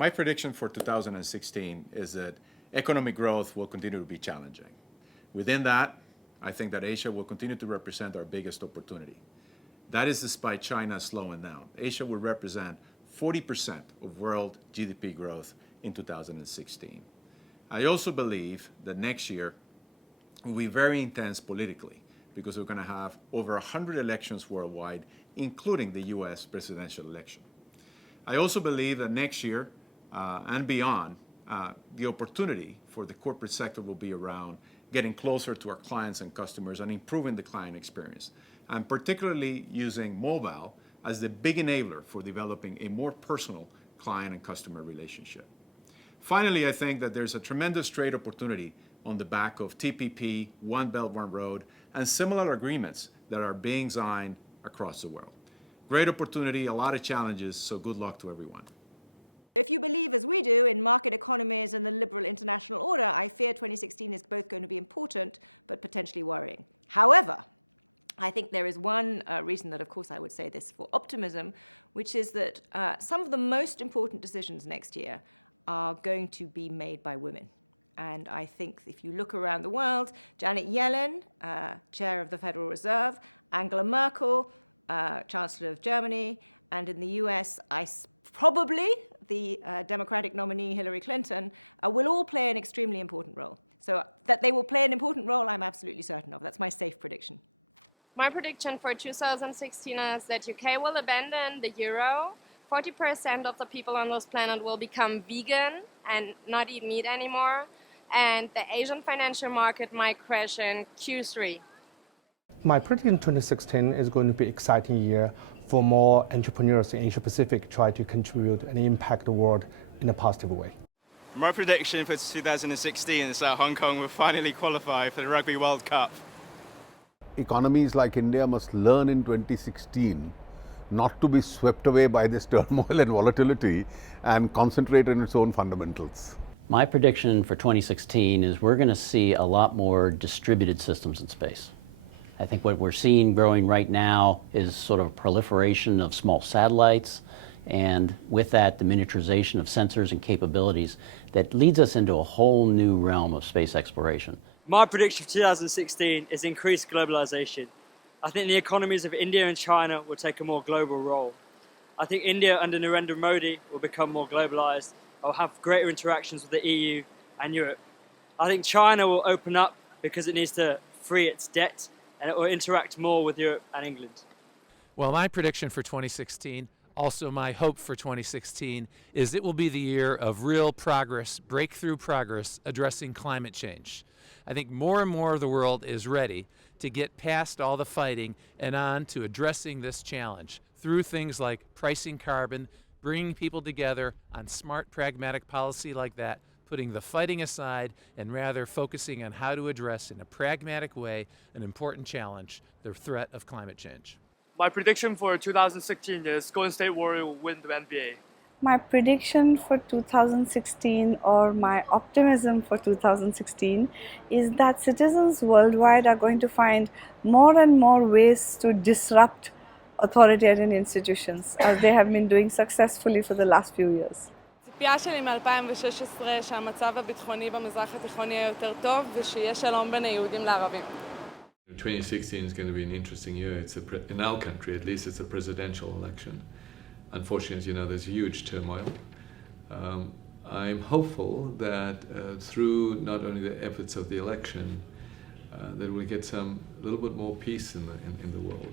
My prediction for 2016 is that economic growth will continue to be challenging. Within that, I think that Asia will continue to represent our biggest opportunity. That is despite China slowing down. Asia will represent 40% of world GDP growth in 2016. I also believe that next year will be very intense politically because we're going to have over 100 elections worldwide, including the US presidential election. I also believe that next year and beyond, the opportunity for the corporate sector will be around getting closer to our clients and customers and improving the client experience. I'm particularly using mobile as the big enabler for developing a more personal client and customer relationship. Finally, I think that there's a tremendous trade opportunity on the back of TPP, One Belt, One Road, and similar agreements that are being signed across the world. Great opportunity, a lot of challenges, so good luck to everyone. If you believe, as we do, in market economies and the liberal international order, I fear 2016 is both going to be important but potentially worrying. However, I think there is one reason that, of course, I would say this for optimism, which is that some of the most important decisions next year are going to be made by women. And I think if you look around the world, Janet Yellen, chair of the Federal Reserve, Angela Merkel, Chancellor of Germany, and in the US, probably the Democratic nominee Hillary Clinton, will all play an extremely important role. So that they will play an important role, I'm absolutely certain of. That's my safe prediction. My prediction for 2016 is that UK will abandon the euro, 40% of the people on this planet will become vegan and not eat meat anymore, and the Asian financial market might crash in Q3. My prediction 2016 is going to be an exciting year for more entrepreneurs in Asia Pacific try to contribute and impact the world in a positive way. My prediction for 2016 is that Hong Kong will finally qualify for the Rugby World Cup. Economies like India must learn in 2016 not to be swept away by this turmoil and volatility and concentrate on its own fundamentals. My prediction for 2016 is we're going to see a lot more distributed systems in space. I think what we're seeing growing right now is sort of a proliferation of small satellites, and with that, the miniaturization of sensors and capabilities that leads us into a whole new realm of space exploration. My prediction for 2016 is increased globalization. I think the economies of India and China will take a more global role. I think India under Narendra Modi will become more globalized, will have greater interactions with the EU and Europe. I think China will open up because it needs to free its debt, and it will interact more with Europe and England. Well, my prediction for 2016, also my hope for 2016, is it will be the year of real progress, breakthrough progress, addressing climate change. I think more and more of the world is ready to get past all the fighting and on to addressing this challenge through things like pricing carbon, bringing people together on smart, pragmatic policy like that, putting the fighting aside and rather focusing on how to address in a pragmatic way an important challenge, the threat of climate change. My prediction for 2016 is Golden State Warriors will win the NBA. My prediction for 2016, or my optimism for 2016, is that citizens worldwide are going to find more and more ways to disrupt authoritarian institutions, as they have been doing successfully for the last few years. הציפייה שלי מ-2016 שהמצב הביטחוני במזרח התיכון יהיה יותר טוב ושיהיה שלום בין היהודים לערבים. 2016 is going to be an interesting year. In our country, at least, it's a presidential election. Unfortunately, as you know, there's huge turmoil. I'm hopeful that through not only the efforts of the election, that we'll get a little bit more peace in the world.